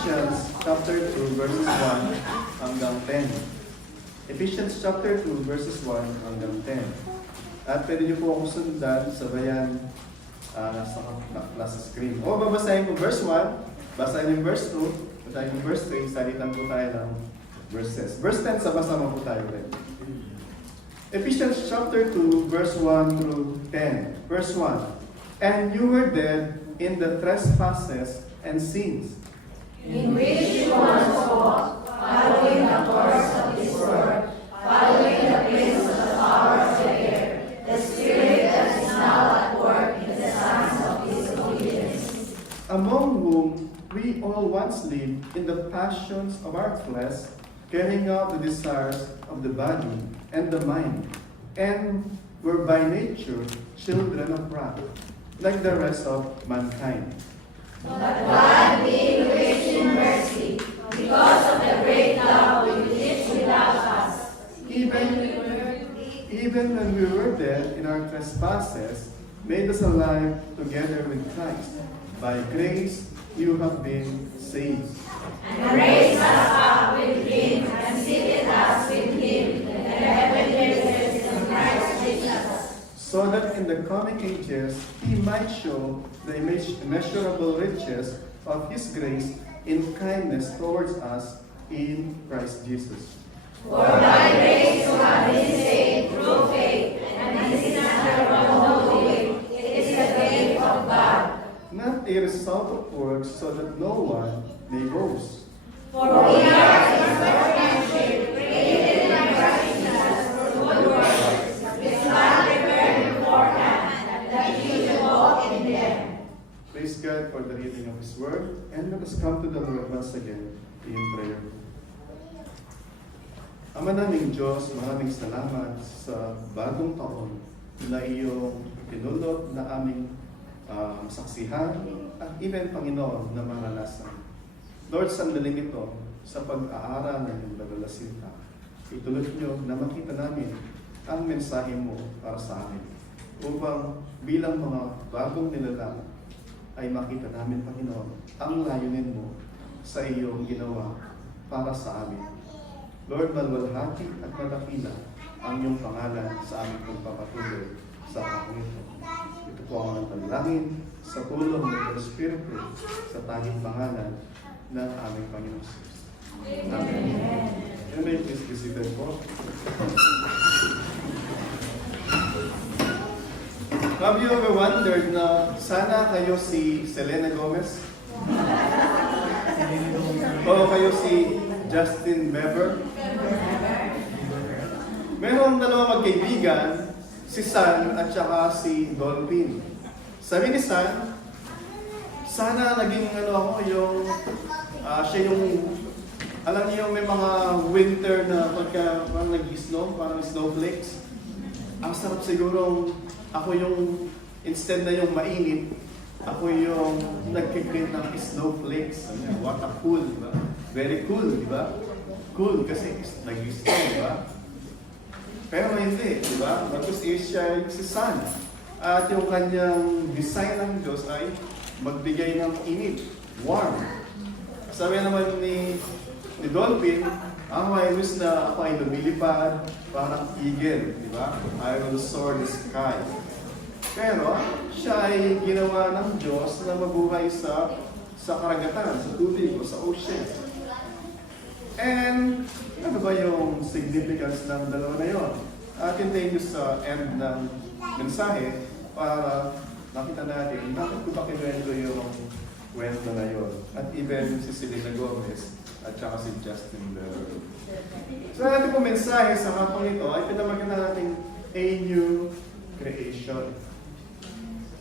Ephesians chapter 2 verses 1 hanggang 10. Ephesians chapter 2 verses 1 hanggang 10. At pwede niyo po akong sundan, sabayan nasa screen. O babasahin ko verse 1, basahin yung verse 2, basahin yung verse 3, salitan po tayo ng verses. Verse 10, sama-sama po tayo rin. Ephesians chapter 2 verse 1 through 10. Verse 1. And you were dead in the trespasses and sins, in which you once walked, following the course of this world, following the prince of the power of the air, the spirit that is now at work in the sons of disobedience, among whom we all once lived in the passions of our flesh, carrying out the desires of the body and the mind, and were by nature children of wrath, like the rest of mankind. but God, being rich in mercy, because of the great love with which He loved us, Even when we were dead in our trespasses, made us alive together with Christ. By grace you have been saved. and raised us up with Him, and seated us with Him in the heavenly places in Christ Jesus, So that in the coming ages He might show the immeasurable riches of His grace in kindness towards us in Christ Jesus. for by grace you have been saved through faith, and this is not your own doing, it is the gift of God. Not a result of works, so that no one may boast. For we are His workmanship, created in righteousness for good works, which God prepared beforehand, that we should walk in them. Praise God for the reading of His Word, and let us come to the Lord once again in prayer. Ama naming Diyos, maraming salamat sa bagong taon na iyong pinulot na aming saksihan at even Panginoon na maranasan. Lord, sandaling ito sa pag-aaral ng iyong dalalasita, itulot niyo na makita namin ang mensahe mo para sa amin upang bilang mga bagong nilalang ay makita namin, Panginoon, ang layunin mo sa iyong ginawa para sa amin. Lord, malwalhati at malakila ang iyong pangalan sa aming pagpapatuloy sa akong ito. Ito po ang panalangin sa tulong ng Espiritu sa tanging pangalan ng aming Panginoon Jesus. Amen. You may please be seated po. Have you ever wondered na sana kayo si Selena Gomez? O kayo si Justin Bieber? Merong dalawang magkaibigan, si San at saka si Dolphin. Sabi ni San, sana naging siya yung, alam niyo may mga winter na pagka parang nag-snow, parang snowflakes. Ang sarap siguro, ako yung, instead na yung mainit, ako yung nagkikreate ng snowflakes. What a cool, diba? Very cool, diba? Cool kasi nag-snow, diba? Pero hindi, diba? Because siya si Sun. At yung kanyang design ng Diyos ay magbigay ng init, warm. Sabi naman ni Dolphin, I wish na ako ay lumilipad parang eagle, di ba? I will soar the sky. Pero siya ay ginawa ng Diyos na mabuhay sa karagatan, sa tubig o sa ocean. And ano ba yung significance ng dalawa na yun? Hintayin nyo sa end ng mensahe para makita natin bakit ko ba kinuwento yung kwento na yun. At even si Selena Gomez at saka si Justin Bieber. So natin po mensahe sa hapong ito ay pinamagan natin a new creation.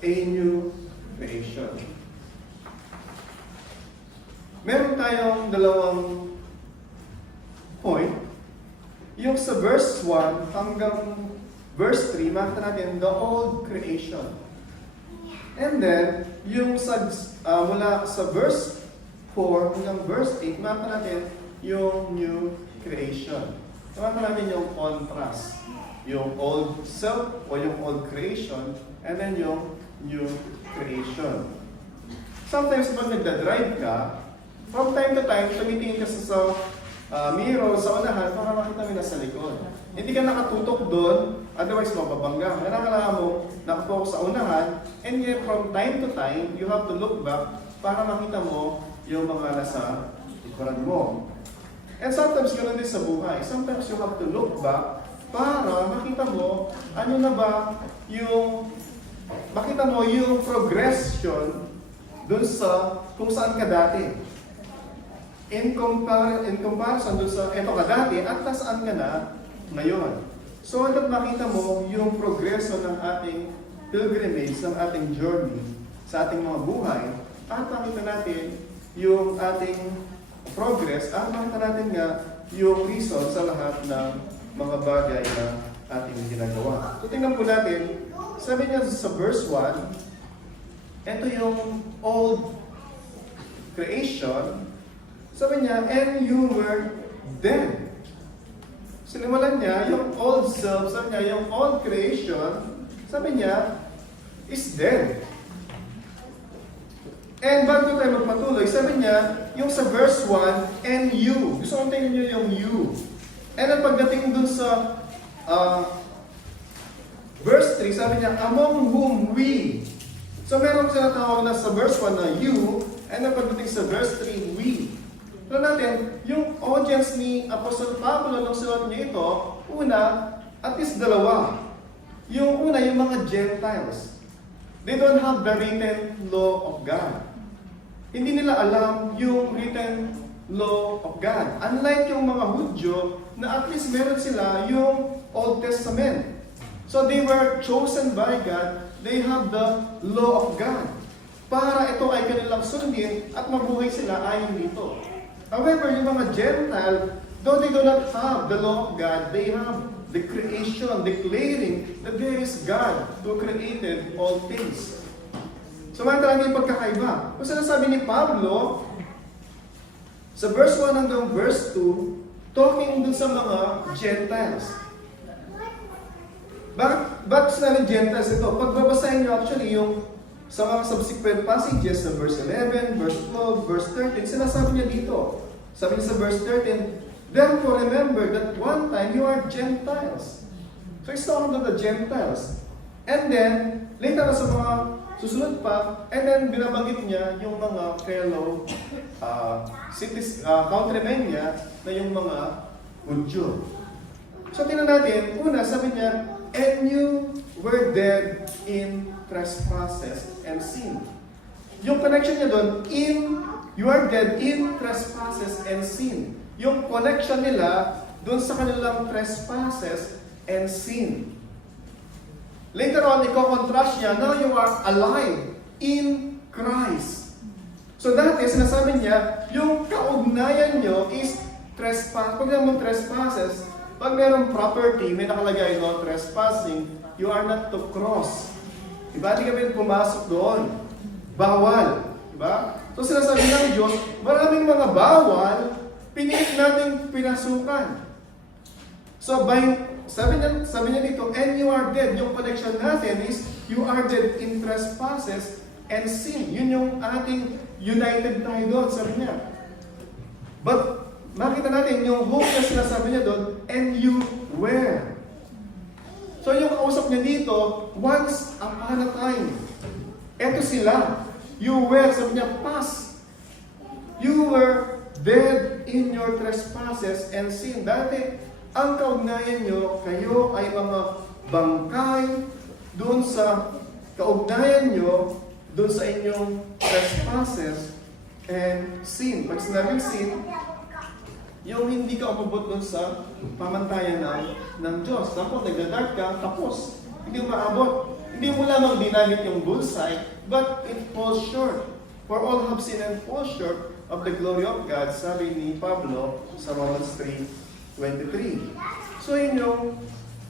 A new creation. Meron tayong dalawang point. Yung sa verse 1 hanggang verse 3, makita natin the old creation. And then, yung mula sa verse 4 hanggang verse 8, makita natin yung new creation. Makita natin yung contrast. Yung old self o yung old creation, and then yung new creation. Sometimes pag nagda-drive ka, from time to time, tumitingin ka sa mirror, sa unahan, para makita mo na sa likod. Hindi ka nakatutok doon, otherwise mababangga. Kailangan mo nakapokus sa unahan, and yet from time to time, you have to look back para makita mo yung mga nasa likuran mo. And sometimes ganoon din sa buhay. Sometimes you have to look back para makita mo ano na ba yung progression dun sa kung saan ka dati. In comparison dun sa eto ka dati at nasaan ka na ngayon. So, hanggang makita mo yung progreso ng ating pilgrimage, ng ating journey sa ating mga buhay, at makita natin yung ating progress, at makita natin nga yung reason sa lahat ng mga bagay na ating ginagawa. So, tingnan po natin, sabi niya sa verse 1, ito yung old creation, sabi niya, and you were dead. Sinimulan niya, yung old self, sabi niya, yung old creation, sabi niya, is dead. And bago tayo magpatuloy, sabi niya, yung sa verse 1, and you. Gusto kong tingnan niyo yung you. And ang pagdating dun sa verse 3, sabi niya, among whom we. So meron siya natawag na sa verse 1 na you, and ang pagdating sa verse 3, we. Pero natin, yung audience ni Apostol Pablo nung sulat niya ito, una, at least dalawa. Yung una, yung mga Gentiles. They don't have the written law of God. Hindi nila alam yung written law of God. Unlike yung mga Hudyo, na at least meron sila yung Old Testament. So they were chosen by God, they have the law of God. Para ito ay kanilang sundin at mabuhay sila ayon dito. However, yung mga Gentile, though they do not have the law of God, they have the creation declaring that there is God who created all things. So, mga talaga yung pagkakaiba. Kung sinasabi ni Pablo, sa verse 1 hanggang verse 2, talking dun sa mga Gentiles. Bakit sinabi Gentiles ito? Pagbabasahin nyo actually yung sa mga subsequent passages sa verse 11, verse 12, verse 13, sinasabi niya dito. Sabi niya sa verse 13, therefore remember that one time you are Gentiles. So it's talking about the Gentiles. And then, later na sa mga susunod pa, and then binabanggit niya yung mga fellow countrymen niya na yung mga Hudyo. So tingnan natin, una sabi niya, and you were dead in trespasses and sin. Yung connection niya doon, you are dead in trespasses and sin. Yung connection nila doon sa kanilang trespasses and sin. Later on, i-contrast niya, now you are alive in Christ. So dati, sinasabi niya, yung kaugnayan nyo is trespass. Pag naman trespasses, pag mayroong property, may nakalagay no trespassing, you are not to cross. Diba? Hindi kami pumasok doon. Bawal. Diba? So sinasabi ng Diyos, maraming mga bawal, pinilit natin pinasukan. So sabi niya dito, and you are dead. Yung connection natin is, you are dead in trespasses and sin. Yun yung ating united tayo doon, sabi niya. But makita natin yung hope na sinasabi niya doon, and you were. So yung kausap niya dito, once upon a time. Eto sila. You were, sabi niya, past. You were dead in your trespasses and sin. Dati, ang kaugnayan nyo, kayo ay mga bangkay doon sa kaugnayan nyo, doon sa inyong trespasses and sin. Pag sinabing sin, yung hindi ka umabot doon sa pamantayan ng Diyos. Tapos, nagdadart ka, tapos. Hindi mo maabot. Hindi mo lamang dinamit yung bullseye, but it falls short. For all have sinned and fall short of the glory of God, sabi ni Pablo sa Romans 3:23. So yun yung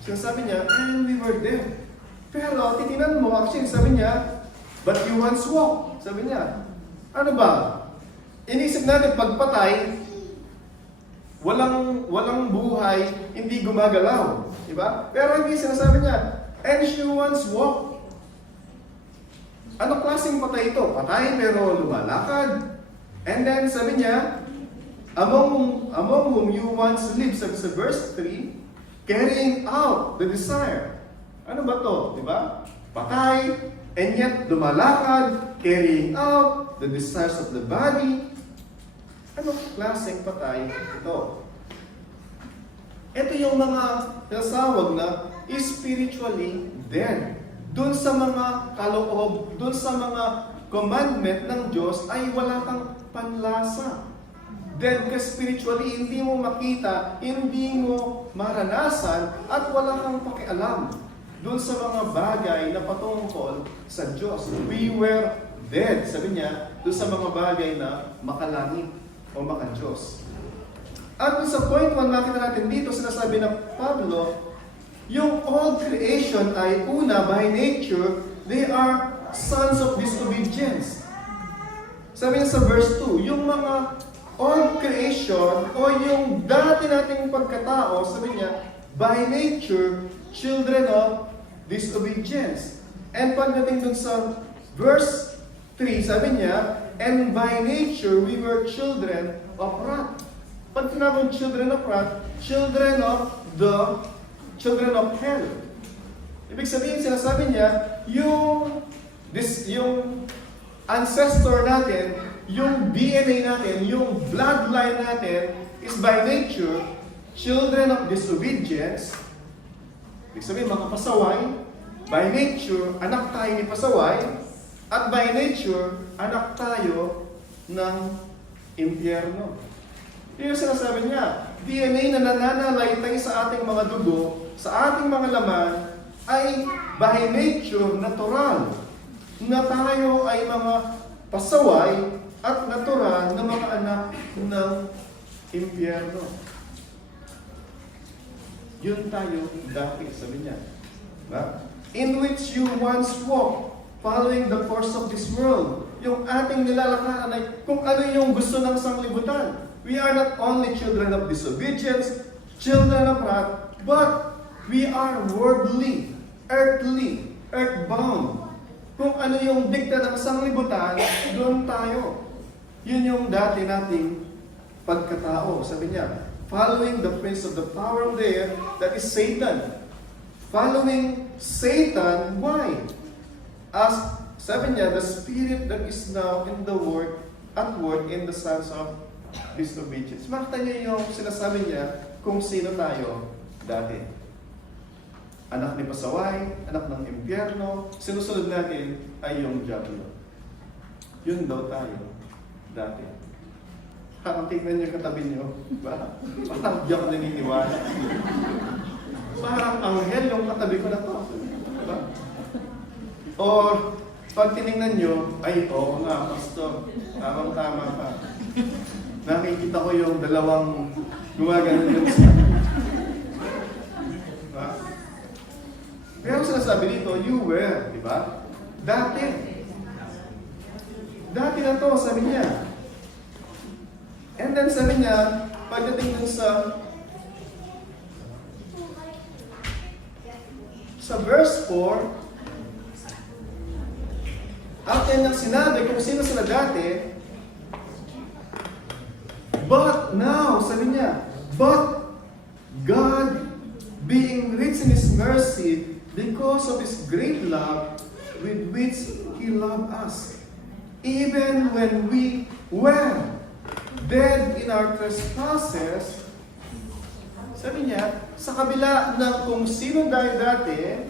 sinasabi niya, and we were dead. Pero titinan mo, actually sabi niya, but you once walked. Sabi niya, ano ba? Inisip natin pagpatay, walang buhay, hindi gumagalaw. Diba? Pero hindi sinasabi niya, and she once walked. Ano klaseng patay ito? Patay pero lumalakad. And then sabi niya, among whom you once lived, sabi sa verse 3, carrying out the desire. Ano ba to? Diba? Patay, and yet lumalakad, carrying out the desires of the body. Ano klaseng patay ito? Ito yung mga nasawag na spiritually dead. Doon sa mga kaloob, doon sa mga commandment ng Diyos ay wala kang panlasa. Dead ka spiritually, hindi mo makita, hindi mo maranasan, at wala kang pakialam doon sa mga bagay na patungkol sa Diyos. We were dead, sabi niya, doon sa mga bagay na makalangit o maka-Diyos. At doon sa point 1, nakita natin dito, sinasabi ng Pablo, yung old creation ay una, by nature, they are sons of disobedience. Sabi niya sa verse 2, yung mga old creation o yung dati nating pagkatao, sabi niya, by nature, children of disobedience. And pagdating dun sa verse 3, sabi niya, and by nature, we were children of wrath. Pag tinawag children of wrath, children of hell. Ibig sabihin, sinasabi niya, yung ancestor natin, yung DNA natin, yung bloodline natin is by nature children of disobedience. Ibig sabihin, mga pasaway. By nature, anak tayo ni pasaway. At by nature, anak tayo ng impyerno. Yun yung sinasabi niya. DNA na nananalaytay sa ating mga dugo, sa ating mga laman, ay by nature natural. Na tayo ay mga pasaway at natural na mga anak ng impyerno. Yun tayo dati, sabi niya. Diba? In which you once walked, following the course of this world. Yung ating nilalakaran ay kung ano yung gusto ng sanglibutan. We are not only children of disobedience, children of wrath, but we are worldly, earthly, earthbound. Kung ano yung dikta ng sanglibutan, doon tayo. Yun yung dati nating pagkatao. Sabi niya, following the prince of the power of the air, that is Satan. Following Satan, why? As, sabi niya, the spirit that is now in the world, at work in the sons of disobedience. Makita niyo yung sinasabi niya kung sino tayo dati. Anak ni pasaway, anak ng impyerno, sinusunod natin ay yung diablo. Yun daw tayo dati. Parang tingnan niyo katabi niyo, ba? Parang di ako naniniwala. Parang anghel yung katabi ko na to. Diba? Or, pag tinignan nyo, ay, oo nga, pastor, tama ka. Nakikita ko yung dalawang gumagano yun sa... Diba? Pero sinasabi dito, you were, di ba? Dati. Dati na to, sabi niya. And then sabi niya, pagdating dun sa verse 4, after nang sinabi kung sino sila dati, but now, sabi niya, but God, being rich in His mercy, because of His great love, with which He loved us, even when we were dead in our trespasses, sabi niya, sa kabila ng kung sino tayo dati,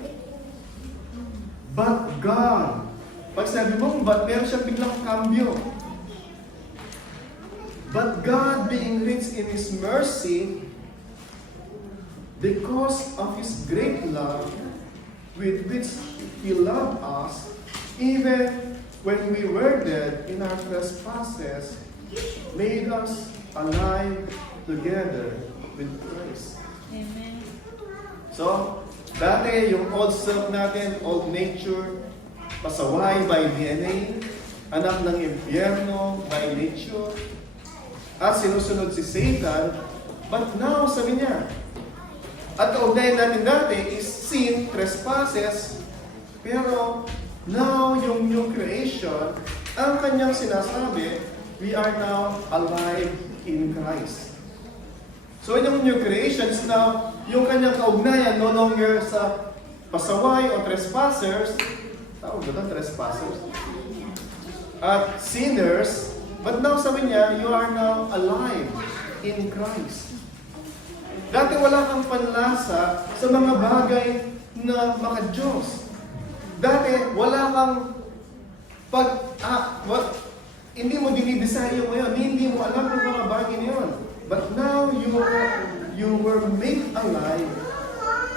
but God. Pag sabi mong but, meron siya biglang kambyo. But God, being rich in His mercy, because of His great love, with which He loved us, even when we were dead in our trespasses, made us alive together with Christ. Amen. So, dati yung old self natin, old nature, pasaway by DNA, anak ng impyerno by nature, at sinusunod si Satan, but now, sabi niya, at kaugnayan natin dati is sin, trespasses, pero now yung new creation, ang kanyang sinasabi, we are now alive in Christ. So yung new creation is now, yung kanyang kaugnayan no longer sa pasaway o trespassers, tawag ba ito, trespassers? At sinners, but now sabi niya, you are now alive in Christ. Dati wala kang panlasa sa mga bagay na maka-Diyos. Dati wala kang hindi mo dinidesire yung ngayon, hindi mo alam yung mga bagay na yun. But now you were made alive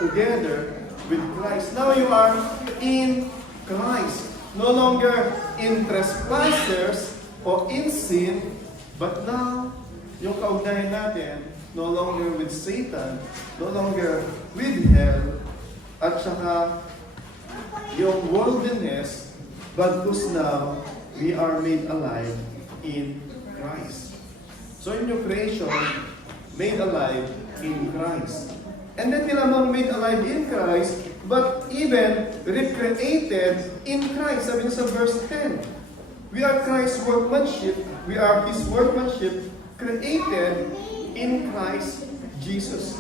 together with Christ. Now you are in Christ. No longer in trespassers or in sin, but now yung kaugnayan natin, no longer with Satan, no longer with hell, at saka yung worldliness, but who's now we are made alive in Christ. So in your creation, made alive in Christ. And then nilamang made alive in Christ, but even recreated in Christ. Sabi niya sa verse 10, we are Christ's workmanship, we are His workmanship, created in Christ Jesus.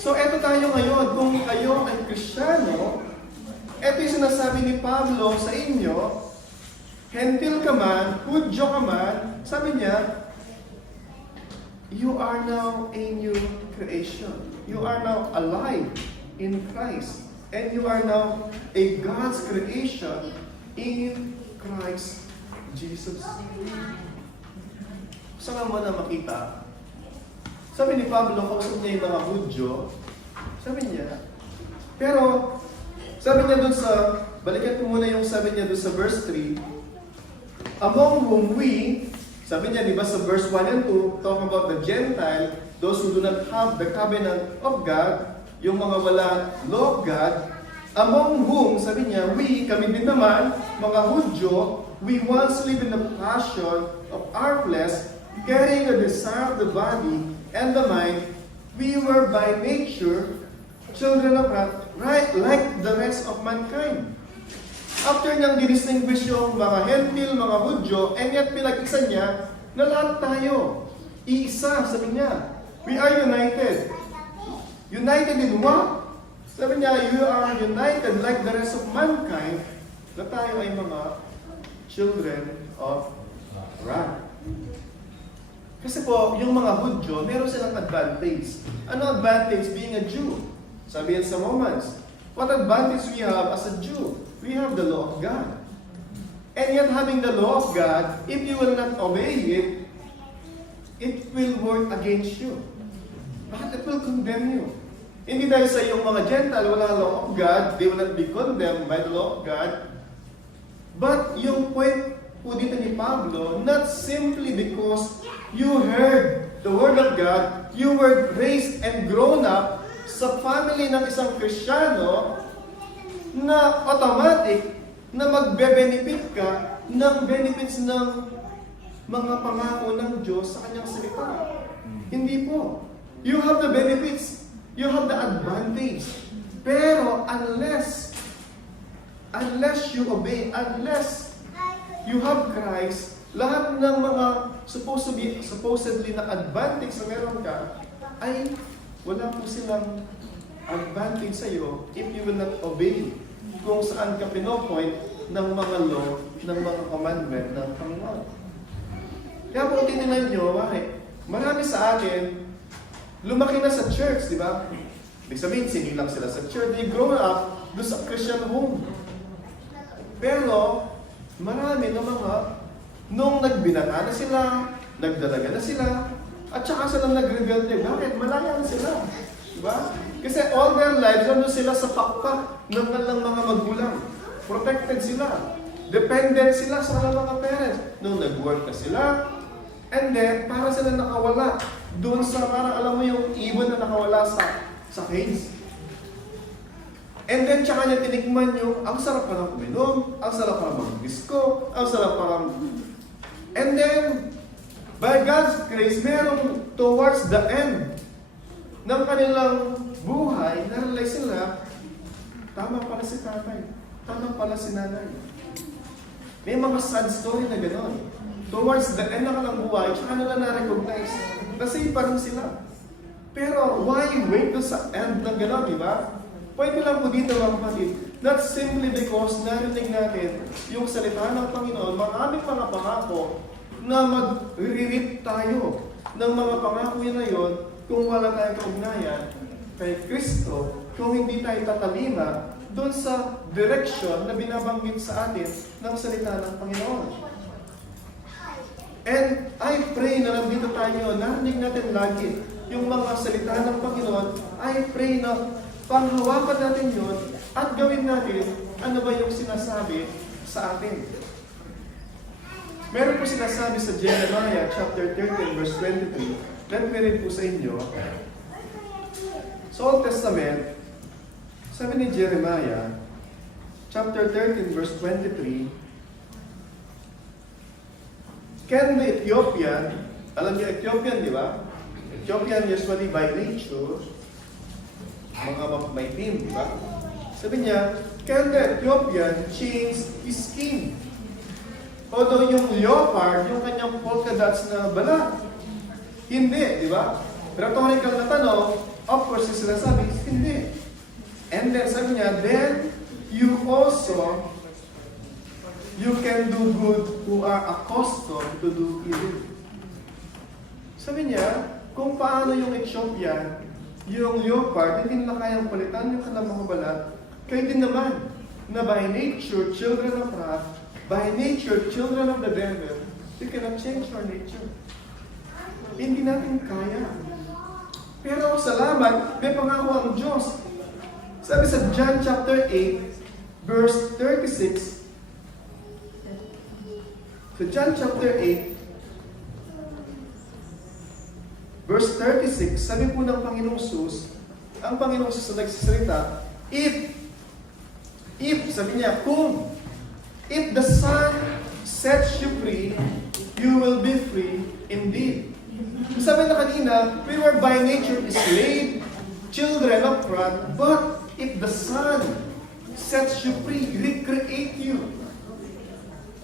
So eto tayo ngayon, kung kayo ay Kristiyano, eto yung sinasabi ni Pablo sa inyo, Hentil ka man, Hudyo ka man, sabi niya, you are now a new creation. You are now alive in Christ. And you are now a God's creation in Christ Jesus. Saan mo na makita? Sabi ni Pablo, kausap niya yung mga Hudyo, sabi niya, pero, sabi niya dun sa, balikan ko muna yung sabi niya dun sa verse 3, among whom we, sabi niya, di ba sa verse 1 and 2, talk about the Gentile, those who do not have the covenant of God, yung mga wala law of God, among whom, sabi niya, we, kami din naman, mga Hudyo, we once lived in the passion of our flesh, carrying the desire of the body and the mind, we were by nature children of wrath, right, like the rest of mankind. After niyang distinguish yung mga Hentil, mga Hudyo, and yet pinag-isa niya na lahat tayo. Iisa, sabi niya. We are united. United in what? Sabi niya, you are united like the rest of mankind, na tayo ay mga children of wrath. Kasi po, yung mga Hudyo, meron silang advantage. Ano advantage being a Jew? Sabi yan sa Romans. What advantage we have as a Jew? We have the law of God. And yet having the law of God, if you will not obey it, it will work against you. Bakit? It will condemn you. Hindi dahil sa iyong mga Gentile, wala law of God, they will not be condemned by the law of God. But yung point po dito ni Pablo, not simply because you heard the Word of God, you were raised and grown up sa family ng isang Kristiyano, na automatic na magbe-benefit ka ng benefits ng mga pangako ng Diyos sa kanyang salita. Hindi po. You have the benefits. You have the advantage. Pero unless you obey, unless you have Christ, lahat ng mga supposedly na advantage na meron ka, ay wala po silang advantage sa iyo if you will not obey kung saan ka pinopoint ng mga law, ng mga commandment ng Panginoon. Kaya po tininan nyo, marami sa atin, lumaki na sa church, di ba? Ibig sabihin, sinilang sila sa church, they grow up doon sa Christian home. Pero, marami na mga, nung nagbinata na sila, nagdalaga na sila, at saka sila nag-rebelde. Bakit? Malaya na sila. Diba? Kasi all their lives, nandun sila sa pakpak ng kanilang mga magulang. Protected sila. Dependent sila sa kanilang mga parents. Nung nag-work na sila, and then, para sila nakawala doon sa, parang alam mo yung ibon na nakawala sa cage. And then, tsaka niya tinikman yung, ang sarap pa ng uminom, ang sarap pa ng mag-disco, ang sarap pa ng... And then, by God's grace, meron towards the end ng kanilang buhay, na-realize sila, tama pala si tatay, tama pala si nanay. May mga sad story na gano'n. towards the end na kanilang buhay, tsaka nila na-recognize na save pa rin sila. Pero why wait doon sa end ng gano'n, di ba? Pwede lang po dito mga kapatid, not simply because narinig natin yung salita ng Panginoon, maraming mga pangako na mag-re-reap tayo ng mga pangako na yon kung wala tayong kaugnayan kay Kristo, kung hindi tayo tatalima doon sa direction na binabanggit sa atin ng salita ng Panginoon. And I pray na nandito tayo, narinig natin lagi yung mga salita ng Panginoon. I pray na panghawakan natin yun at gawin natin ano ba yung sinasabi sa atin. Meron po sinasabi sa Jeremiah chapter 13 verse 23. Let me read po sa inyo. Sa Old Testament, sabi ni Jeremiah chapter 13 verse 23, can the Ethiopian, alam niyo Ethiopian, di ba? Ethiopian usually by nature, mga maitim, di ba? Sabi niya, can the Ethiopian change his skin? Although yung leopard, yung kanyang polka dots na balat, hindi, di ba? Rhetorical na tanong, of course, yung sinasabi, hindi. And then sabi niya, then you also, you can do good who are accustomed to do evil. Sabi niya, kung paano yung Ethiopian, yung leopard, hindi nila kayang palitan yung kanilang mga balat, kayo din naman, na by nature, children of wrath, by nature, children of the devil, you cannot change your nature. Hindi natin kaya. Pero salamat, may pangako ang Diyos. Sabi sa John chapter 8, verse 36, so John chapter 8, verse 36, sabi po ng Panginoong Sus, ang Panginoong Sus na nagsasalita, if, sabi niya, if the Son sets you free, you will be free indeed. Sabi na kanina, we were by nature slave, children of wrath, but if the Son sets you free, recreate you,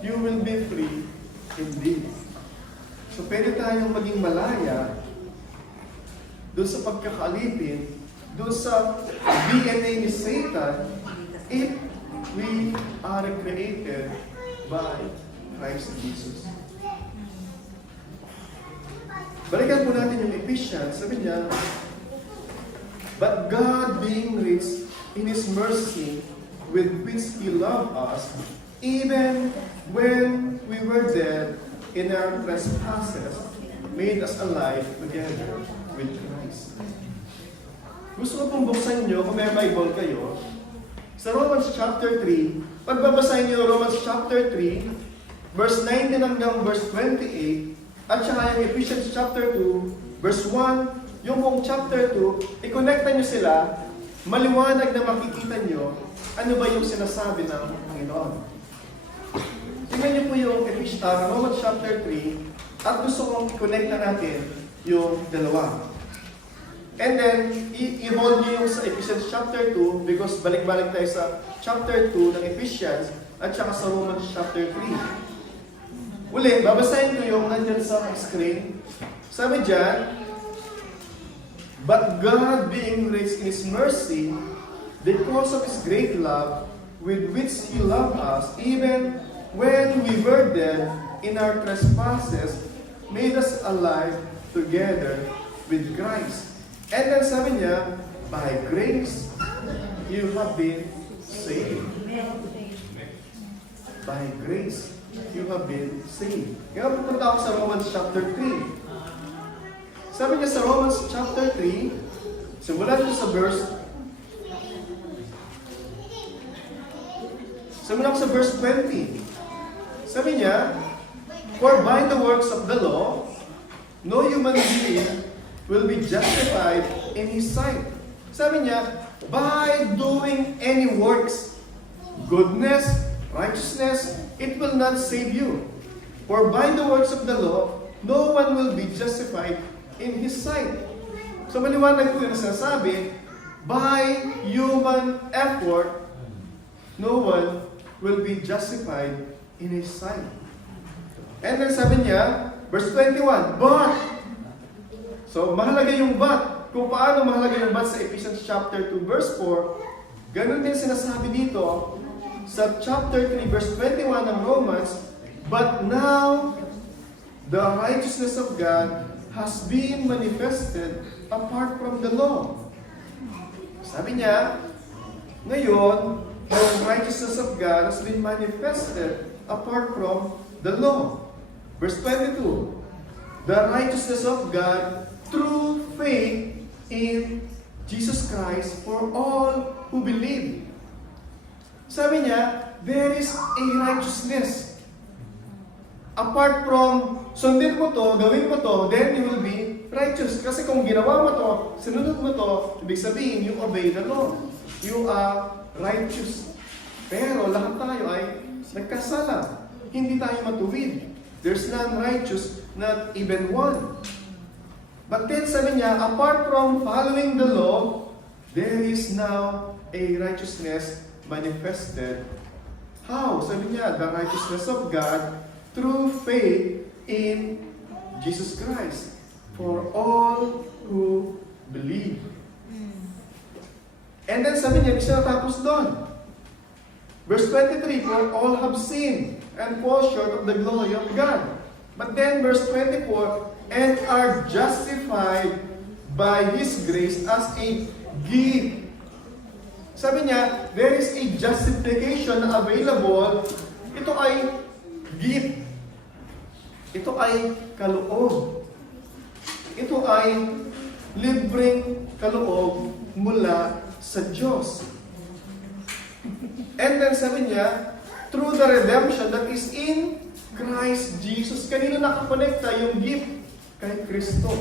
you will be free indeed. So pwede tayong maging malaya doon sa pagkakaalipin, doon sa DNA ni Satan, if we are created by Christ Jesus. Balikan po natin yung Ephesians. Sabi niya, but God being rich in His mercy, with which He loved us, even when we were dead in our trespasses, made us alive together with Christ. Gusto ko pong buksan nyo, kung may Bible kayo, sa Romans chapter 3, pagbabasahin nyo Romans chapter 3, verse 19 hanggang verse 28, at saka yung Ephesians chapter 2, verse 1, yung buong chapter 2, i-connecta nyo sila, maliwanag na makikita nyo ano ba yung sinasabi ng Panginoon. Tingnan nyo po yung Romans chapter 3, at gusto kong i-connecta natin yung dalawa. And then, i-hold nyo yung sa Ephesians chapter 2, because balik-balik tayo sa chapter 2 ng Ephesians, at saka sa Romans chapter 3. Uli, babasahin ko yung nandyan sa screen. Sabi dyan, but God being rich in His mercy, because of His great love, with which He loved us, even when we were dead in our trespasses, made us alive together with Christ. And then sabi niya, by grace, you have been saved. By grace, you have been saved. Kaya pupunta ako sa Romans chapter 3. Sabi niya sa Romans chapter 3, simulan ko sa verse, simulan ko sa verse 20. Sabi niya, for by the works of the law, no human being will be justified in His sight. Sabi niya, by doing any works, goodness, righteousness, it will not save you. For by the works of the law, no one will be justified in His sight. So maliwanag po yung nasasabi, by human effort, no one will be justified in His sight. And then sabi niya, verse 21, but. So, mahalaga yung but. Kung paano mahalaga yung but sa Ephesians chapter 2, verse 4, ganun din sinasabi dito sa chapter 3, verse 21 ng Romans, but now, the righteousness of God has been manifested apart from the law. Sabi niya, ngayon, the righteousness of God has been manifested apart from the law. Verse 22, the righteousness of God through faith in Jesus Christ for all who believe. Sabi niya, there is a righteousness. Apart from, sundin mo to, gawin mo to, then you will be righteous. Kasi kung ginawa mo to, sinunod mo to, ibig sabihin, you obey the law. You are righteous. Pero lahat tayo ay nagkasala. Hindi tayo matuwid. There's none righteous, not even one. But then sabi niya, apart from following the law, there is now a righteousness manifested. How? Sabi niya, the righteousness of God through faith in Jesus Christ for all who believe. And then sabi niya, hindi siya natapos doon. Verse 23, for all have sinned and fall short of the glory of God. But then verse 24, and are justified by His grace as a gift. Sabi niya, there is a justification na available. Ito ay gift. Ito ay kaloob. Ito ay libreng kaloob mula sa Diyos. And then sabi niya, through the redemption that is in Christ Jesus. Kanino nakakonekta yung gift? Kay Kristo.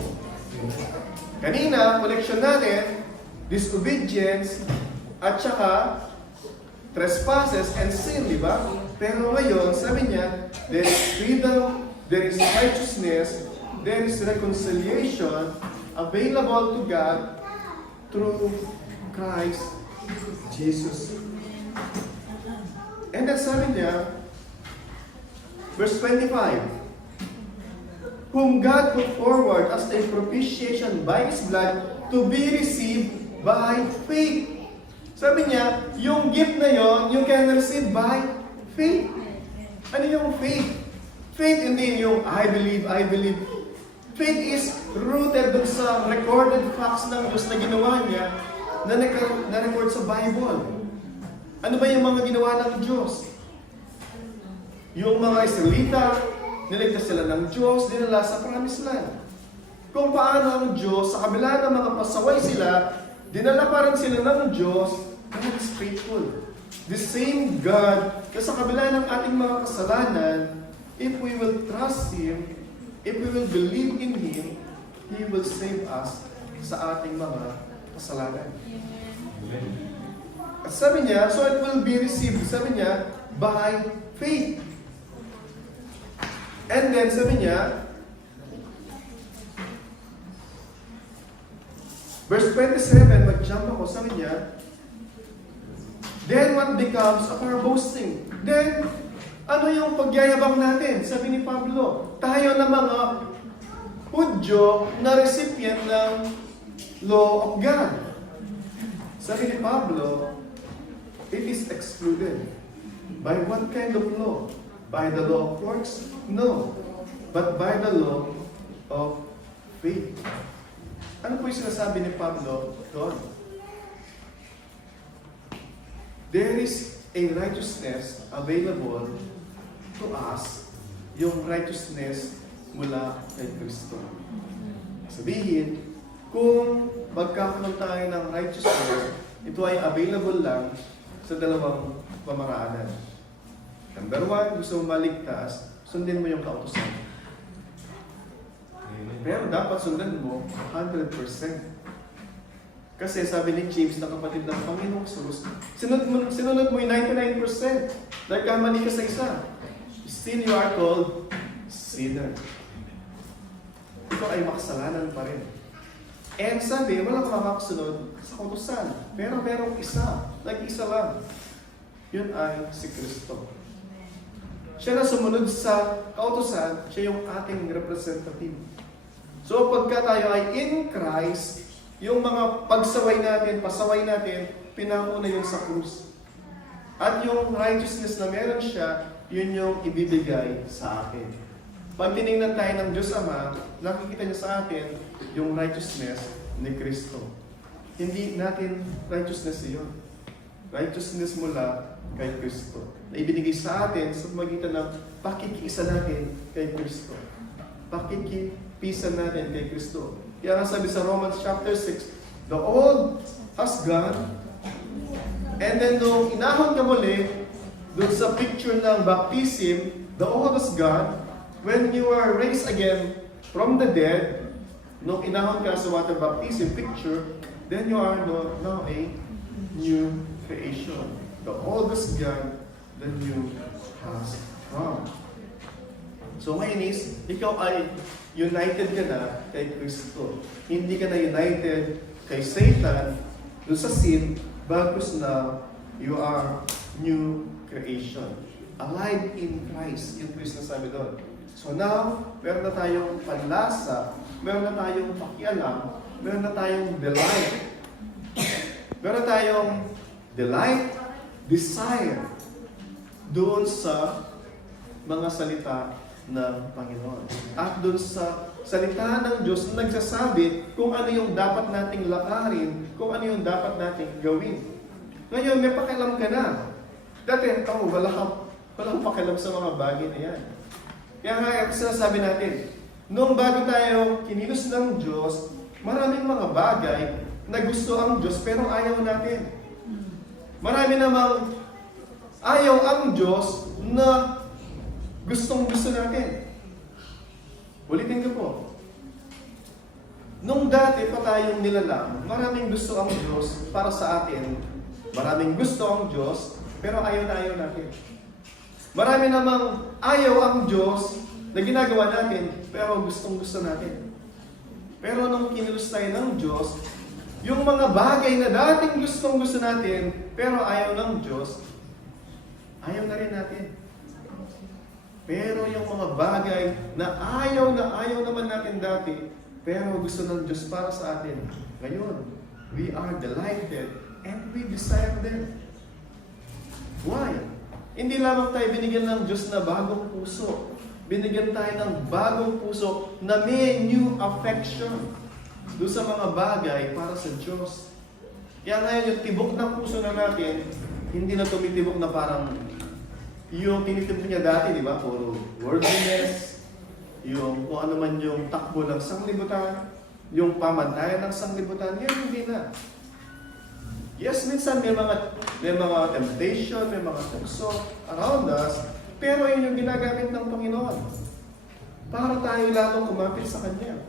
Kanina, connection natin, disobedience, at saka trespasses and sin, di ba? Pero ngayon, sabi niya, there is freedom, there is righteousness, there is reconciliation available to God through Christ Jesus. And then sabi niya, verse 25, whom God put forward as a propitiation by His blood to be received by faith. Sabi niya, yung gift na yon, you can receive by faith. Ano yung faith? Faith hindi yung I believe, I believe. Faith is rooted dun sa recorded facts ng Diyos na ginawa niya na record sa Bible. Ano ba yung mga ginawa ng Diyos? Yung mga Israelita, niligtas sila ng Diyos, dinala sa Promised Land. Kung paano ang Diyos, sa kabila ng mga pasaway sila, dinala pa rin sila ng Diyos, God is faithful. The same God na sa kabila ng ating mga kasalanan, if we will trust Him, if we will believe in Him, He will save us sa ating mga kasalanan. At sabi niya, so it will be received, sabi niya, by faith. And then sabi niya, verse 27, mag-jump ako, sabi niya, then what becomes of our boasting? Then, ano yung pagyayabang natin? Sabi ni Pablo, tayo na mga Hudyo na recipient ng law of God. Sabi ni Pablo, it is excluded. By what kind of law? By the law of works? No. But by the law of faith. Ano po yung sinasabi ni Pablo doon? There is a righteousness available to us, yung righteousness mula kay Kristo. Sabihin, kung magkakaroon tayo ng righteousness, ito ay available lang sa dalawang pamaraanan. Number one, gusto mo maligtas, sundin mo yung kautusan. Pero dapat sundan mo 100%. Kasi sabi ni James na kapatid ng Panginoong Jesus, sinunod mo yung 99%. Dahil kamali ka sa isa. Still you are called sinner. Ikaw ay makasalanan pa rin. And sabi, wala kang makakasunod sa kautusan. Pero merong isa. Nag-isa lang. Yun ay si Kristo. siya na sumunod sa kautusan, siya yung ating representative. So pagka tayo ay in Christ, yung mga pagsaway natin, pasaway natin, pinanguna yun sa krus. At yung righteousness na meron siya, yun yung ibibigay sa atin. Pag tinignan tayo ng Diyos Ama, nakikita niya sa atin yung righteousness ni Kristo. Hindi natin righteousness yun. Righteousness mula kay Kristo. Na ibinigay sa atin sa magitan ng pakikiisa natin kay Kristo. Pakikipisan natin kay Kristo. Kaya nga sabi sa Romans chapter 6, the old has gone, and then nung inahon ka muli, doon sa picture ng baptism, the old has gone, when you are raised again from the dead, nung inahon ka sa water baptism picture, then you are now a new creation. The old has gone, the new has come. So ngayon is, ikaw ay united ka na kay Kristo. Hindi ka na united kay Satan, doon sa sin, bagkus na you are new creation. Alive in Christ. Yung Christ na sabi doon. So now, meron na tayong panlasa, meron na tayong pakialam, meron na tayong delight. Meron na tayong delight, desire, doon sa mga salita ng Panginoon. At doon sa salita ng Diyos na nagsasabi kung ano yung dapat nating lakarin, kung ano yung dapat nating gawin. Ngayon, may pakialam ka na. Dati, wala kang pakialam sa mga bagay na yan. Kaya nga, sinasabi natin, nung bago tayo kinilos ng Diyos, maraming mga bagay na gusto ang Diyos pero ayaw natin. Marami namang ayaw ang Diyos na gustong-gusto natin. Ulitin ko po. Nung dati pa tayong nilalang, maraming gusto ang Diyos para sa atin. Maraming gusto ang Diyos, pero ayaw na ayaw natin. Marami namang ayaw ang Diyos na ginagawa natin, pero gustong-gusto natin. Pero nung kinilos tayo ng Diyos, yung mga bagay na dating gustong-gusto natin, pero ayaw ng Diyos, ayaw na rin natin. Pero yung mga bagay na ayaw naman natin dati, pero gusto ng Diyos para sa atin, ngayon, we are delighted and we desire them. Why? Hindi lamang tayo binigyan ng Diyos na bagong puso. Binigyan tayo ng bagong puso na may new affection doon sa mga bagay para sa Diyos. Kaya ngayon, yung tibok ng puso na natin, hindi na tumitibok na parang yung tinitibok niya dati, di ba? Puro worldliness, yung kung ano man yung takbo ng sanglibutan, yung pamantayan ng sanglibutan, yan hindi na. Yes, minsan may mga temptation, may mga tukso around us, pero yun yung ginagamit ng Panginoon. Para tayo lalong kumapit sa Kanya.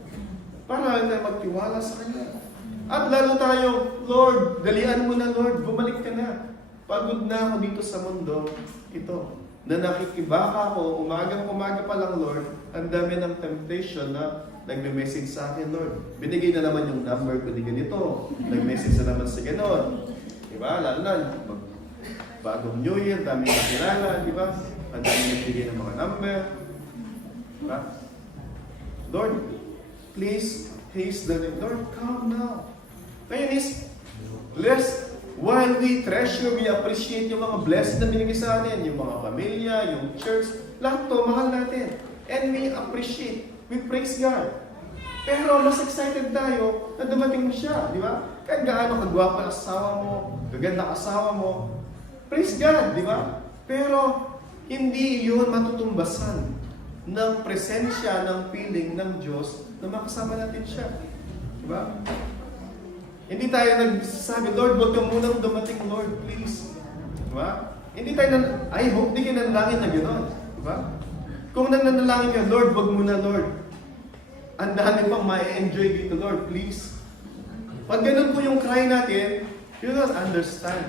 Para tayo magtiwala sa Kanya. At lalo tayo, Lord, dalian mo na Lord, bumalik ka na. Pagod na ako dito sa mundo ito. Na nakikibaka ako, umagang-umaga pa lang Lord, ang dami ng temptation na nagme-message sa akin, Lord. Binigay na naman yung number ko, di ganito. Nag-message na naman sa ganon. Diba? Lalo na, bagong New Year, dami na kilala, diba? Ang dami nagbigay ng mga number. Diba? Lord, please, haste the name. Lord, come now. Ngayon is, while we treasure, we appreciate yung mga blessings na binigay sa atin, yung mga pamilya, yung church, lahat to, mahal natin. And we appreciate. We praise God. Pero mas excited tayo na dumating siya, di ba? Kahit gaano kagwapa ang asawa mo, gaganda asawa mo, praise God, di ba? Pero hindi yun matutumbasan ng presensya, ng feeling ng Diyos na makasama natin siya. Di ba? Hindi tayo nagsasabi, Lord, huwag ka munang dumating, Lord, please. Di ba? Hindi tayo I hope di ka nanalangin na gano'n. Di ba? Kung nananalangin ka, Lord, wag muna, Lord. Ang dami pang ma-enjoy dito, Lord, please. Pag ganun po yung cry natin, you don't understand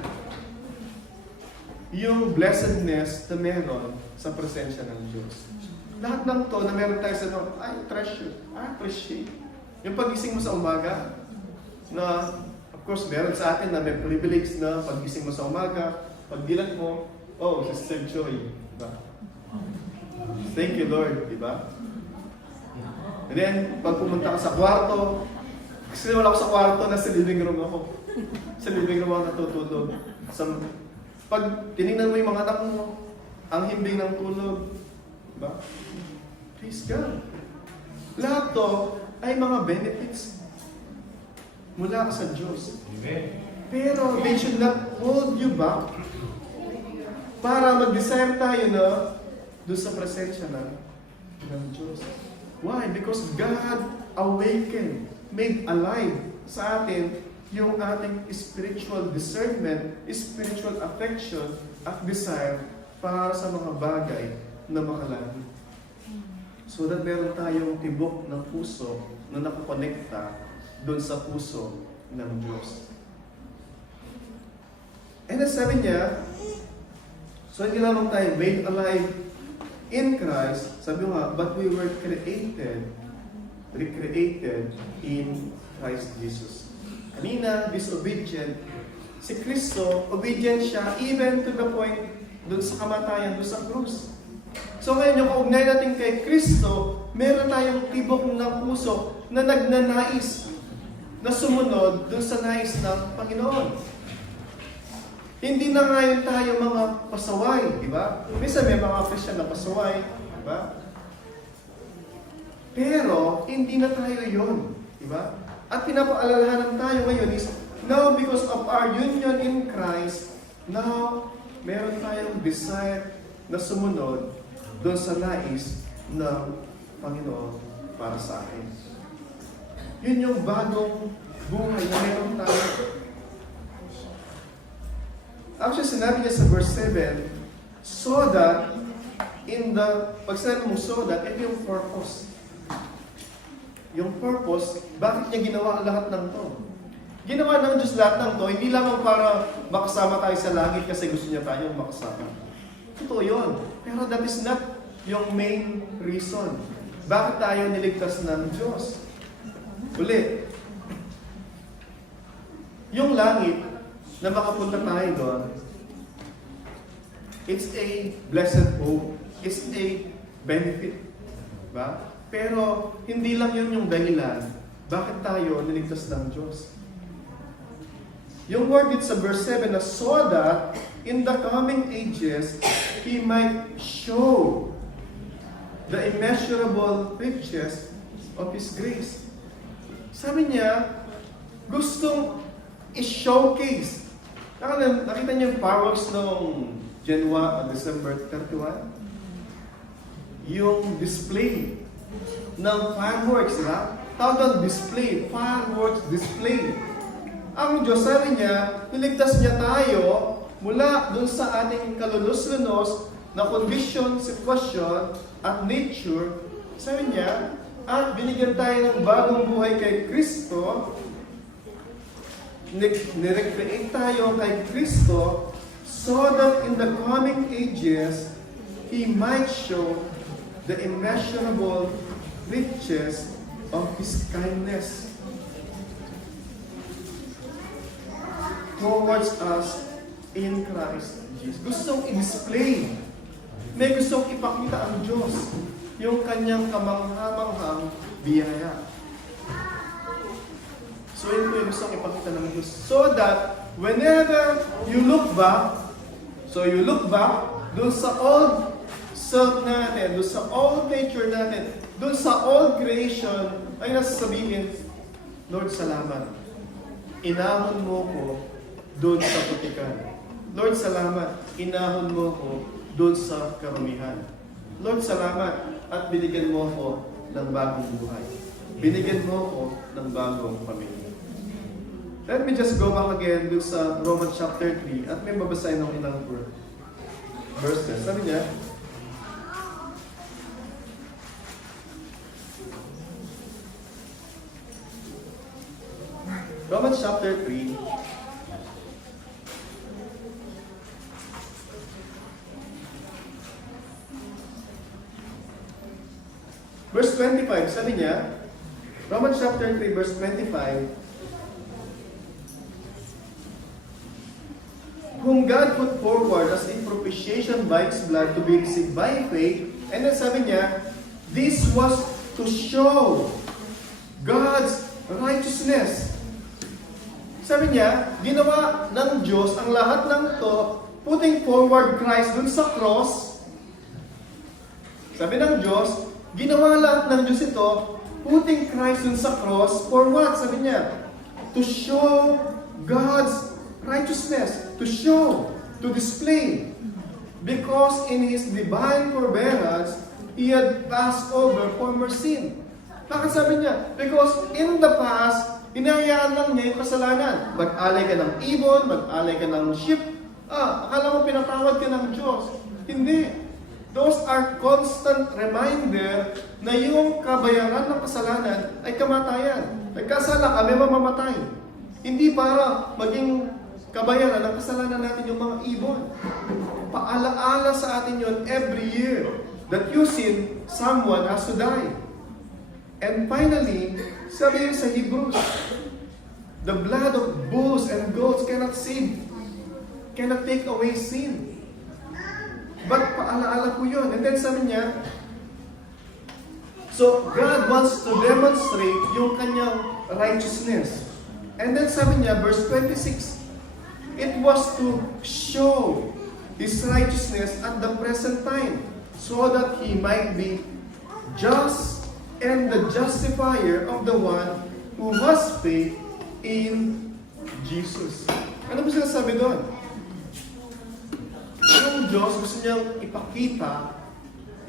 yung blessedness na meron sa presensya ng Diyos. Lahat ng to na meron tayo sa Lord, I treasure, I appreciate. Yung pagising mo sa umaga, na, of course, meron sa atin na may privilege na pagising mo sa umaga, pagdilat mo, oh, Sister Joy, diba? Thank you, Lord, di ba? And then, pag pumunta ka sa kwarto, kasi wala ako sa kwarto, nasa living room ako. Sa living room ako natutulog. Pag tinignan mo yung mga anak mo, ang himbing ng tulog, di ba? Praise God. Lahat to ay mga benefits mula sa Diyos. Amen. Pero they should not hold you back para mag-desire tayo na doon sa presensya ng Diyos. Why? Because God awakened, made alive sa atin yung ating spiritual discernment, spiritual affection at desire para sa mga bagay na makalangit. So that meron tayong tibok ng puso na nakakonekta doon sa puso ng Diyos. And then sabi niya, so hindi lamang tayo made alive in Christ, sabi nga, but we were recreated in Christ Jesus. Kanina, disobedient. Si Kristo, obedient siya even to the point doon sa kamatayan, doon sa krus. So ngayon, yung kaugnay natin kay Kristo, meron tayong tibok ng puso na nagnanais na sumunod doon sa nais ng Panginoon. Hindi na ngayon tayo mga pasaway, di ba? Minsan may mga Christian na pasaway, di ba? Pero, hindi na tayo yun, di ba? At pinapaalalahanan tayo ngayon is, now because of our union in Christ, now, meron tayong desire na sumunod doon sa nais ng Panginoon para sa akin. Yun yung bagong buhay na meron tayo. Actually, sinabi niya sa verse 7, so that, pag sinabi mo so that, ito yung purpose. Yung purpose, bakit niya ginawa ang lahat ng to? Ginawa ng Diyos lahat ng to, hindi lamang para makasama tayo sa langit kasi gusto niya tayong makasama. Totoo yun. Pero that is not yung main reason. Bakit tayo niligtas ng Diyos? Ulit, yung langit, na makapunta tayo doon, it's a blessed hope, it's a benefit. Diba? Pero, hindi lang yun yung dahilan, bakit tayo niligtas ng Diyos. Yung word dito sa verse 7 na, so that, in the coming ages, He might show the immeasurable riches of His grace. Sabi niya, gustong i-showcase. Nakita niyo yung fireworks noong December 31? Yung display ng fireworks, na? Tawag doon display, fireworks display. Ang Diyos, sabi niya, niligtas niya tayo mula dun sa ating kalunos-lunos na condition, situation, at nature. Sabi niya, at binigyan tayo ng bagong buhay kay Kristo, nirecreate tayo kay Kristo so that in the coming ages, He might show the immeasurable riches of His kindness towards us in Christ Jesus. Gustong i-display, may gustong ipakita ang Diyos, yung kanyang kamangha-manghang biyaya. So yun po yung gustong ipakita ng Diyos. So that, whenever you look back, dun sa old self natin, dun sa old nature natin, dun sa old creation, ay nasasabihin, Lord, salamat. Inahon mo ko dun sa putikan. Lord, salamat. Inahon mo ko dun sa karumihan. Lord, salamat. At binigyan mo ko ng bagong buhay. Binigyan mo ko ng bagong pamilya. Let me just go back again dun sa Romans chapter 3 at may babasahin ng ilang verses. Sabi niya, Romans chapter 3 verse 25, sabi niya, Romans chapter 3 verse 25, whom God put forward as a propitiation by His blood to be received by faith. And then sabi niya, this was to show God's righteousness. Sabi niya, ginawa ng Diyos ang lahat ng to, putting forward Christ dun sa cross. Sabi ng Diyos, ginawa lahat ng Diyos ito, putting Christ dun sa cross, for what? Sabi niya, to show God's righteousness, to show, to display. Because in His divine forbearance, He had passed over former sin. Bakit sabi niya? Because in the past, hinahayaan lang niya yung kasalanan. Mag-alay ka ng ibon, mag-alay ka ng sheep. Akala mo pinatawad ka ng Diyos. Hindi. Those are constant reminder na yung kabayaran ng kasalanan ay kamatayan. Nagkasala kami, mamamatay. Hindi para maging kabayaran ng kasalanan natin yung mga ibon. Paalaala sa atin yun every year that you sin, someone has to die. And finally, sabi yun sa Hebrews, the blood of bulls and goats cannot save, cannot take away sin. But paalaala ko yun. And then sabi niya, so God wants to demonstrate yung kanyang righteousness. And then sabi niya, verse 26, it was to show His righteousness at the present time, so that He might be just and the justifier of the one who has faith in Jesus. Ano ba sinasabi doon? Yung Diyos gusto niyang ipakita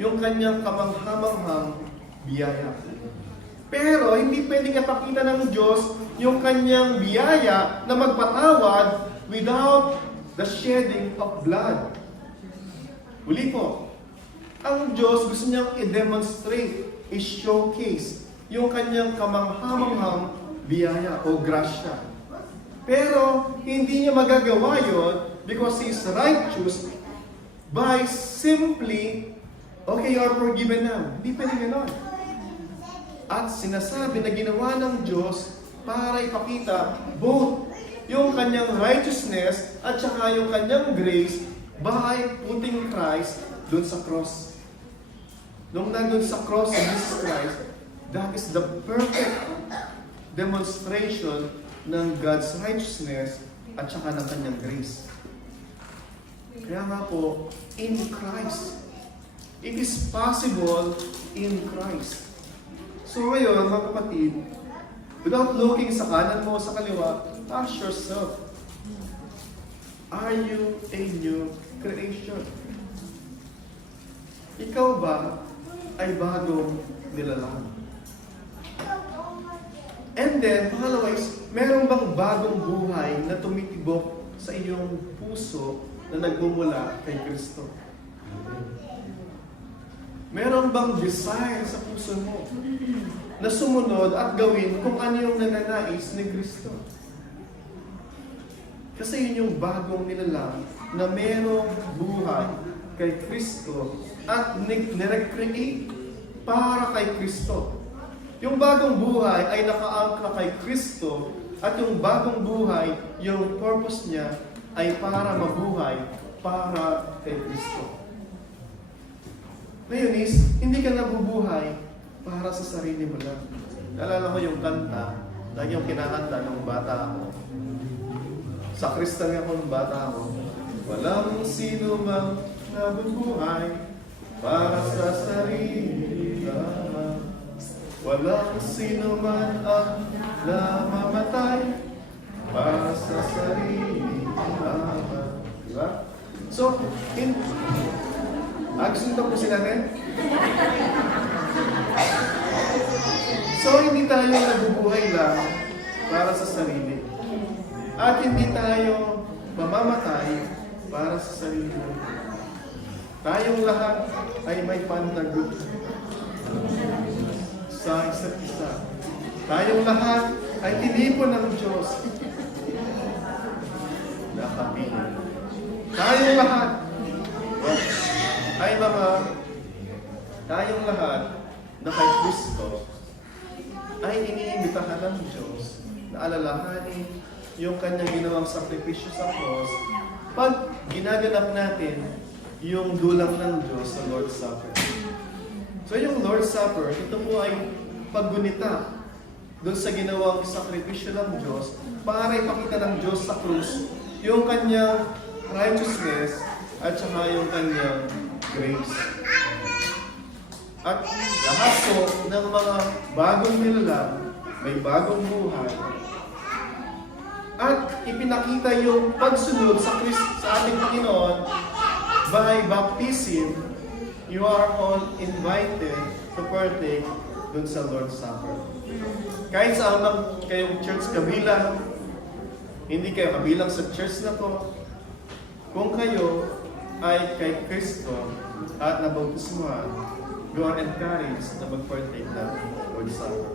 yung kanyang kamanghamanghang biyaya. Pero hindi pwedeng ipakita ng Diyos yung kanyang biyaya na magpatawad without the shedding of blood. Uli po, ang Diyos gusto niyang i-demonstrate, i-showcase yung kanyang kamanghamanghang biyaya o grasya. Pero hindi niya magagawa yon because He is righteous by simply, okay, you are forgiven now. Hindi pwede ganon. At sinasabi na ginawa ng Diyos para ipakita both yung kanyang righteousness at saka yung kanyang grace by putting Christ dun sa cross. Nung nandun sa cross of Jesus Christ, that is the perfect demonstration ng God's righteousness at saka ng kanyang grace. Kaya nga po, in Christ. It is possible in Christ. So ngayon, mga kapatid, without looking sa kanan mo o sa kaliwa, ask yourself, are you a new creation? Ikaw ba ay bagong nilalang? And then, pangalawa is, meron bang bagong buhay na tumitibok sa iyong puso na nagmumula kay Kristo? Meron bang desire sa puso mo na sumunod at gawin kung ano yung nananais ni Kristo? Kasi yun yung bagong nilalang na merong buhay kay Kristo at nirecreate para kay Kristo. Yung bagong buhay ay nakaangkla kay Kristo at yung bagong buhay, yung purpose niya ay para mabuhay para kay Kristo. Ngayon is, hindi ka nabubuhay para sa sarili mo lang. Naalala ko yung kanta, lagi yung kinakanta nung bata ako. Sa Kristan ako nung bata ako. Walang sino mang nabubuhay para sa sarili lamang. Walang sino man ang namamatay para sa sarili lamang. Diba? So, gusto nito po sila natin? So, hindi tayo nabubuhay lang para sa sarili. At hindi tayo mamamatay para sa sarili. Tayong lahat ay may pantagot sa isa't isa. Tayong lahat ay tinipon ng Diyos. Nakapiling. Tayong lahat ay tayong lahat na kay Kristo ay iniimbitahan ng Diyos na alalahanin yung kanyang ginawang sakripisyo sa cross pag ginaganap natin yung dulang ng Diyos sa Lord's Supper. So yung Lord's Supper, ito po ay paggunita doon sa ginawang sakripisyo ng Diyos para ipakita ng Diyos sa krus yung kanyang righteousness at saka yung kanyang grace. At lahat po ng mga bagong nilalang, may bagong buhay. At ipinakita yung pagsunod sa ating Panginoon by baptism. You are all invited to partake dun sa Lord's Supper. Kahit saan man kayong church kabilang, hindi kayo kabilang sa church na to, kung kayo ay kay Kristo at nabautismuhan, you are encouraged na mag-partake ng Lord's Supper.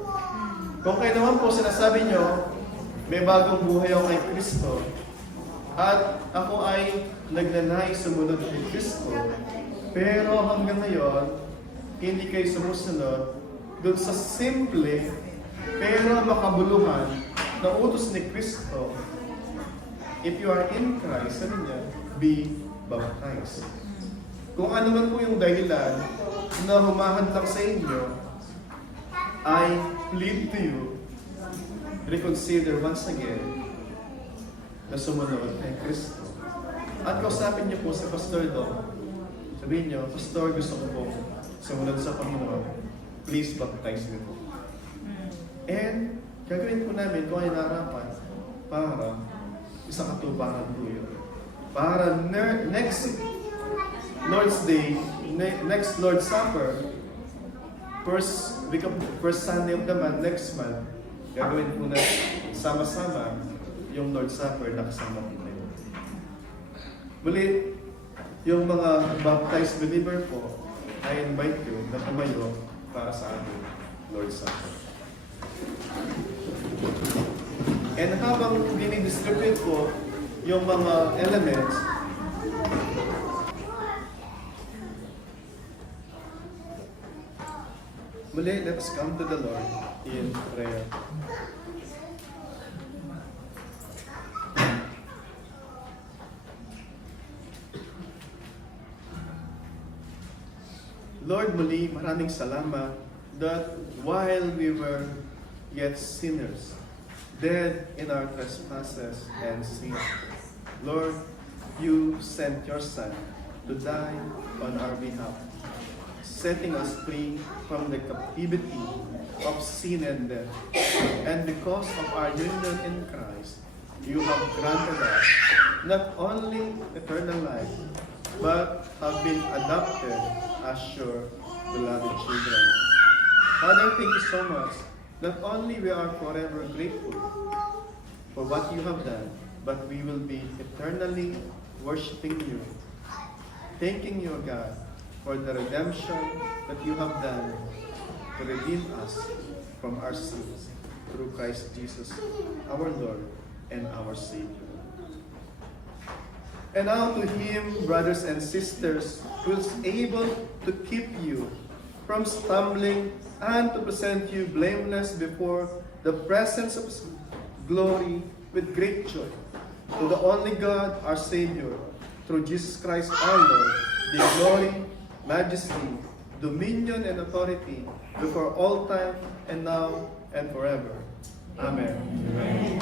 Kung kayo naman po sinasabi nyo, may bagong buhay ako kay Kristo, at ako ay nagnanais sumunod kay Kristo, pero hanggang ngayon, hindi kayo sumusunod doon sa simple pero makabuluhan na utos ni Kristo. If you are in Christ, sabi niya, be baptized. Kung ano man po yung dahilan na humahantang sa inyo, I plead to you, reconsider once again na sumunod kay Kristo. At kausapin niyo po si Pastor Dom. Sabihin niyo, Pastor, gusto ko po sumunod sa Panginoon. Please baptize me po. And gagawin po namin kung ay narapat para isang katubangan po yun. Para next Lord's Day, next Lord's Supper, first Sunday of the month, next month, gagawin po na sama-sama yung Lord's Supper na kasama po tayo. Muli, yung mga baptized believer po, I invite you na tumayo para sa ating Lord's Supper. And habang dinidistribute po yung mga elements, muli, let's come to the Lord in prayer. Lord, muli, maraming salamat that while we were yet sinners, dead in our trespasses and sins, Lord, you sent your Son to die on our behalf, setting us free from the captivity of sin and death. And because of our union in Christ, you have granted us not only eternal life, but have been adopted as your beloved children. Father, thank you so much. Not only we are forever grateful for what you have done, but we will be eternally worshiping you, thanking you, God, for the redemption that you have done to redeem us from our sins through Christ Jesus, our Lord and our Savior. And now to Him, brothers and sisters, who is able to keep you from stumbling and to present you blameless before the presence of His glory with great joy. To the only God, our Savior, through Jesus Christ our Lord, the glory, majesty, dominion, and authority before all time and now and forever. Amen. Amen.